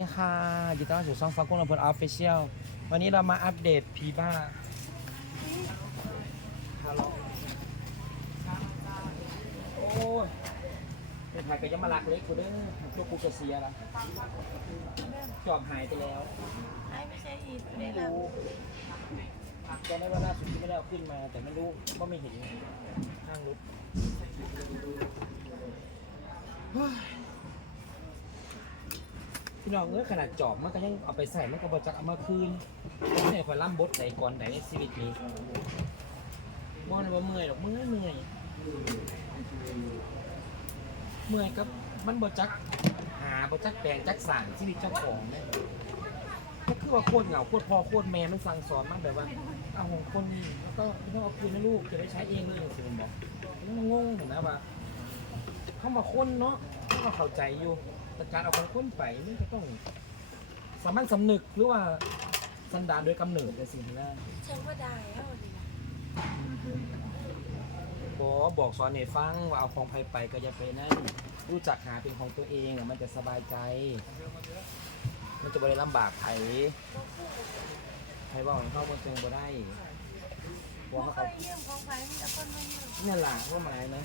สวัสดีค่ะยินดีต้อนรับสู่ช่องฟังกุ้งลำเพลินออฟฟิเชียลวันนี้เรามาอัปเดตพีบ้าฮัลโหลโอ้ยเป็นถ่ายกับยามาลักเล็กกูเด้อตัวกูจะเสียละจอบหายไปแล้วไอ้ไม่ใช่อีกไม่ไม่รู้รู้ตอนนี้ว่าล่าสุดที่ไม่ได้เอาขึ้นมาแต่ไม่รู้ว่าไม่เห็นข้างรถเฮ้ย พี่น้องเอ้ยขนาดจอบมันก็ยังเอาไปใส่มันก็บอจักเอามาคืนเนี่ยคอยล่ำบดใส่ก่อนไหนในชีวิตนี้บ่นว่าเมื่อยหรอกเมื่อยเมื่อยเมื่อยกับมันบอจักหาบอจักแปลงจักสร้างชีวิตเจ้าของเนี่ยก็คือว่าโคตรเหงาโคตรพ่อโคตรแม่มันสั่งสอนมากแบบว่าเอาของคนนี้แล้วก็ไม่ต้องเอาคืนให้ลูกจะได้ใช้เองเลยอย่างที่ผมบอกมันงงเห็นไหมว่าเข้ามาคนเนาะเข้ามาเข้าใจอยู่ แต่การเอาของคนไปมันก็ต้องสามัญสำนึกหรือว่าสันดานโดยกำเนิดในสิ่งที่น่าฉันว่าได้แล้วนี่นะบอกบอกสอนให้ฟังว่าเอาของใครไปก็อย่าไปนั่นรู้จักหาเป็นของตัวเองอะมันจะสบายใจ มันจะไม่ได้ลำบากไผไผว่าของเขาบนเชิงบ่ได้บอไม่กเคเขายเยี่ยมของใครมีแต่คนมาเยี่ยมนั่นแหละว่าหมายนะ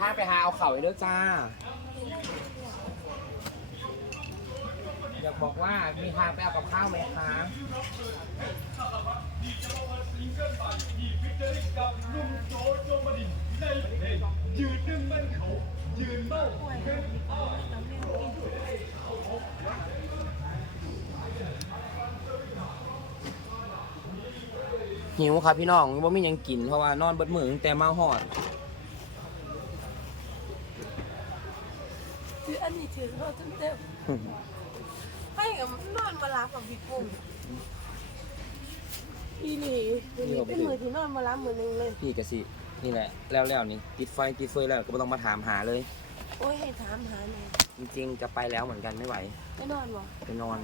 หาทางไปหาเอาเข่าไปเด้อจ้า อยากบอกว่ามีทางไปเอากับข้าวไหมคะหิวครับพี่น้องว่าไม่ยังกินเพราะว่านอนเบิดมือตั้งแต่มาหอด ถืออันนี้ถือเราเต็มเต็มๆให้กับนอนมารับกับพี่กุ้งอีนี่วันนี้เป็นมือที่นอนมารับมือหนึงเลยพี่กะสิ นี่แหละ แล้วแล้วนี่ติดไฟติดเฟยแล้วก็ไม่ต้องมาถามหาเลย โอ้ยให้ถามหาหน่อยจริงๆ จะไปแล้วเหมือนกันไม่ไหวไม่นอนบ่ไปนอน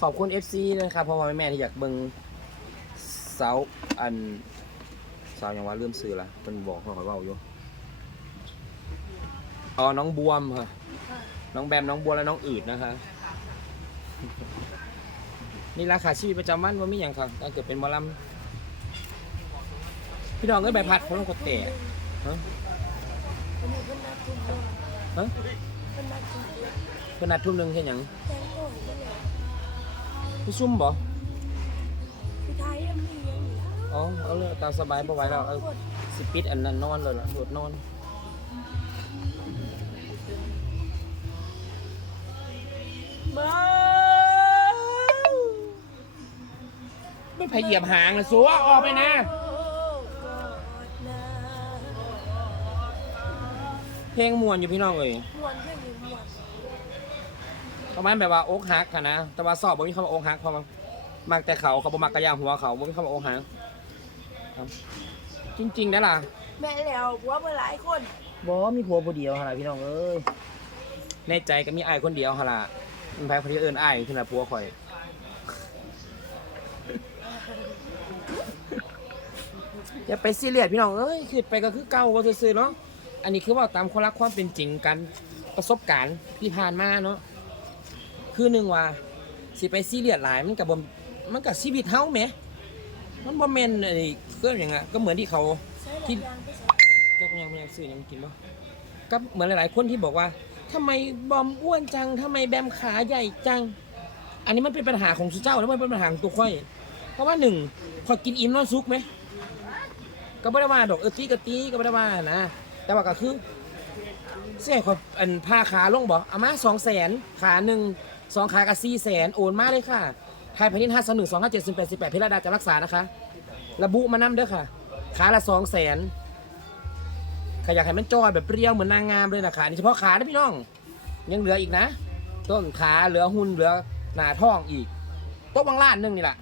ขอบคุณ FC นะครับเพราะว่าแม่ๆที่อยากเบิ่งเสาอันเสาอย่างว่าลืมซื้อละเป็นบอกเขาเขาเบาอยู่ อ๋อน้องบวมค่ะ น้องแบมน้องบัวและน้องอืดนะคะ นี่ราคาชีวิตประจำวันว่ามีอย่างค่ะถ้าเกิดเป็นหมอลำพี่น้องเอ้ยใบพัดเขาต้องกดแตะฮะวันนี้เพิ่นนัดทุ่มเดียวฮะเพิ่นนัดทุ่มเดียวเพื่อนนัดทุ่มหนึ่งเห็นหยังแจ้งพี่ซุ่มบ่คือไทยยังมียังอยู่อ๋อเอาเลยตามสบายบ่ไหวแล้วเอาสิปิดอันนั้นนอนเลยล่ะโดดนอน มาไม่พยเหยียบหางนะสัวออกไปนะ เพลงมวนอยู่พี่น้องเอ้ยมวนเพื่อนอยู่มวนประมาณแบบว่าอกหักค่ะนะ แต่ว่าสอบบ่มีคำว่าอกหักเพราะว่ามักแต่เขาเขาบ่มักกระยางหัวเขาบ่มีคำว่าอกหักครับจริงๆนะล่ะ แม่แล้วผัวเมื่อหลายคน บ่มีผัวผู้เดียวหั่นล่ะพี่น้องเอ้ยในใจก็มีอ้ายคนเดียวหั่นล่ะมันไผคนที่เอิ้นอ้ายคือน่ะผัวข่อย อย่าไปซีเรียสพี่น้องเอ้ยคือไปก็คือเก่าว่าซื่อๆเนาะอันนี้คือว่าตามความรักความเป็นจริงกันประสบการณ์ที่ผ่านมาเนาะคือหนึ่งว่าสิไปซีเรียสหลายมันกับ่มันกับชีวิตเฮาแหมมันบ่แม่นไอ้เครื่องอย่างเงี้ยก็เหมือนที่เขาใซื้อยังกินบ่ก็เหมือนหลาย ๆ คนที่บอกว่าทำไมบอมอ้วนจังทำไมแบมขาใหญ่จัง อันนี้มันเป็นปัญหาของสุเจ้าแล้วมันเป็นปัญหาของตัวค่อย เพราะว่าหนึ่งขอกินอิ่มนอนซุกไหมก็ไม่ได้ว่าดอกเออตีก็ตีก็ไม่ได้ว่านะแต่ว่าก็คือเสียขออันผ้าขาลงบ่เอามาสองแสนขาหนึ่งสองขากับสี่แสนโอนมาเลยค่ะไทยพาณิชย์ห้าสองหนึ่งสองห้าเจ็ดสิบแปดสิบแปดพิรดาจะรักษานะคะ ระบุมานำเด้อค่ะ ขาละสองแสน ใครอยากให้มันจอยแบบเปรี้ยวเหมือนนางงามเลยนะขานี่เฉพาะขานะพี่น้อง ยังเหลืออีกนะ ต้นขาเหลือหุ่นเหลือหน้าท้องอีกโต๊ะบางล้านหนึงนี่แหละ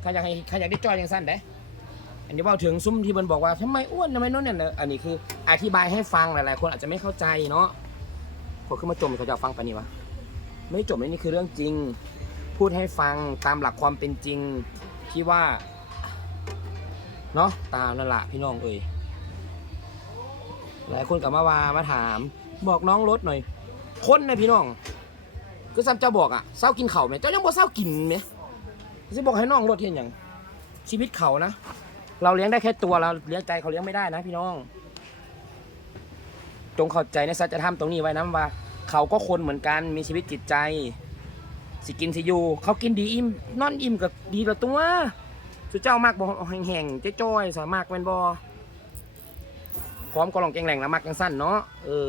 ใครอยากให้ใครอยากได้จอยยังสั้นเด้อันนี้ว่าถึงซุ้มที่มันบอกว่าทำไมอ้วนทำไมโน้นเนี่ยอันนี้คืออธิบายให้ฟังหลายๆ คนอาจจะไม่เข้าใจเนาะคนขึ้นมาจมเขาจะฟังไปะนี่วะไม่จมเลยนี่คือเรื่องจริง พูดให้ฟังตามหลักความเป็นจริงที่ว่าเนาะตามนั่นแหละพี่น้องเอ่ย หลายคนกลับมาว่ามาถาม บอกน้องรถหน่อย คนนะพี่น้อง คือซ้ำเจ้าบอกอะเศร้ากินเข่าไหมเจ้ายังบอกเศร้ากินไหมจะบอกให้น้องรถเห็นอย่างชีวิตเขานะ เราเลี้ยงได้แค่ตัวเราเลี้ยงใจเขาเลี้ยงไม่ได้นะพี่น้อง จงเข้าใจในสัจธรรมตรงนี้ไว้นะว่า เขาก็คนเหมือนกันมีชีวิตจิตใจ สิกินสิอยู่เขากินดีอิ่มนอนอิ่มกับดีกับตัวสุเจ้ามากบอกแห้งๆเจ้อยสามากแมนบอ พร้อมก็ลองแกงแหล่งแล้วมักยังสั้นเนาะเออ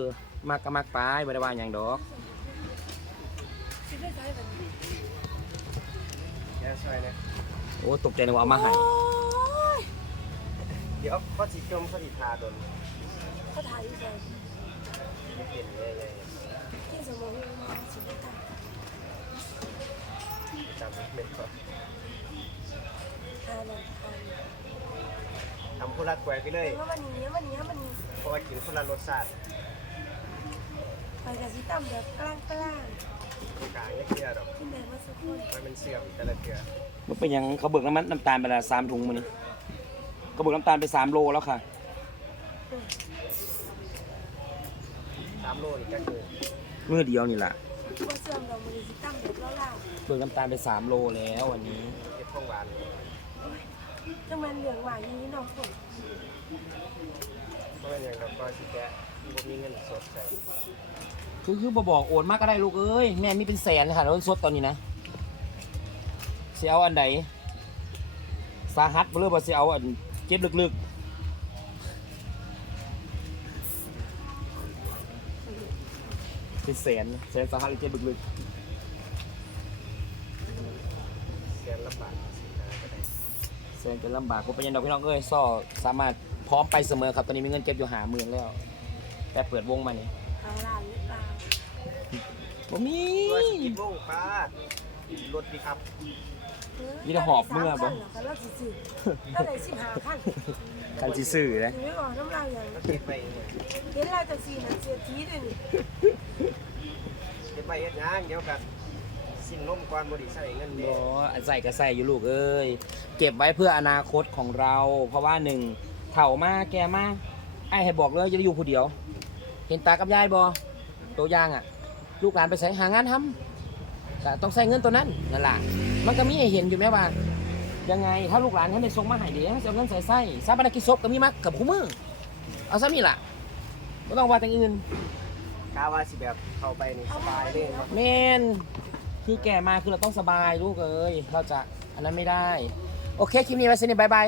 มากก็มากไปไม่ได้ว่าอย่างดอกสิได้ใช้แบบนี้แย่ช่วยนะโอ้ตกใจเลยว่าเอามาให้โอ้ยเดี๋ยวข้อสีจมข้อสีทาโดนเขาถ่ายอยู่เลยไม่เปลี่ยนเลยเลยกินสมองมาสิได้ทจำเป็นก่อนำทานเลยทาน ทำคนละแกวไปเลยว่าวันนี้วันนี้วันนี้เพราะว่ากินคนละรสชาติไปกับสิตั้มแบบกลางกลางตรงกลางไม่เคลียร์หรอกกินได้มาสักคนมันเป็นเสื่อมแต่ละเกลือมันเป็นหยังเขาเบิกน้ำมันน้ำตาลไปละสามถุงมันนี่เขาเบิกน้ำตาลไปสามโลแล้วค่ะสามโลนี่ก็คือเมื่อเดียวนี่แหละว่าเสื่อมเรามือสิตั้มแบบเล่าเบิกน้ำตาลไปสามโลแล้ววันนี้เก็บข้องหวานๆ จังมันเหลืองหวานอย่างนี้น้องผมเพราะว่าอย่างเราก็สิแกะผมมีเงินสดใส่คือคือบอบอกโอนมากก็ได้ลูกเอ้ยแม่มีเป็นแสนค่ะแล้วสดตอนนี้นะเสียเอาอันใดสาหัสบ่เริ่มว่าเสียเอาอันเก็บลึกๆเป็นแสนแสนสาหัสหรือเก็บลึกเสียนลำบากสิหาก็ได้ๆ แสนจะลำบากผมเป็นยังดอกพี่น้องเอ้ยซ่อสามารถพร้อมไปเสมอครับ ตอนนี้มีเงินเก็บอยู่หาหมื่นแล้ว แต่เปิดวงมานี่ทางร้านหรือเปล่าบ่มีตัวสกิปโลป้ารถดีครับ มีแต่หอบเมื่อบ่บ่แล้วสิสิเท่าไหร่สิบห้าพันคันสิซื้อนะถึงไม่บอกน้ำลายอย่างเก็บไปเนี่ยเห็นลายจากสีนั้นเสียทีเลยนี่เก็บไปเฮ็ดหยังเดี๋ยวกัน สิ้นลมก่อนบ่ได้ใช้เงินเด้โอ้ใส่ก็ใส่อยู่ลูกเอ้ยเก็บไว้เพื่ออนาคตของเรา เพราะว่าหนึ่งเฒ่ามาแก่มาไอ้ให้บอกเลยจะได้อยู่ผู้เดียว เห็นตากับยายบอตัวอย่างอะ ลูกหลานไปใส่หางานทำก็ต้องใส่เงินตัวนั้นนั่นแหละมันก็มีให้เห็นอยู่ไหมว่า ยังไงถ้าลูกหลานท่านได้ส่งมาให้เดี๋ยวจะเอาเงินใส่ใส่ซาบานากิซบก็มีมาเกับคู่มือเอาซะมีล่ะไม่ต้องว่าแต่างอื่นกาว่าสิแบบเข้าไปนี่สบายเลยเนาะเมน คือแก่มาคือเราต้องสบายลูกเอ้ยเราจะอันนั้นไม่ได้ โอเค คลิปนี้ไว้สนิทบายบาย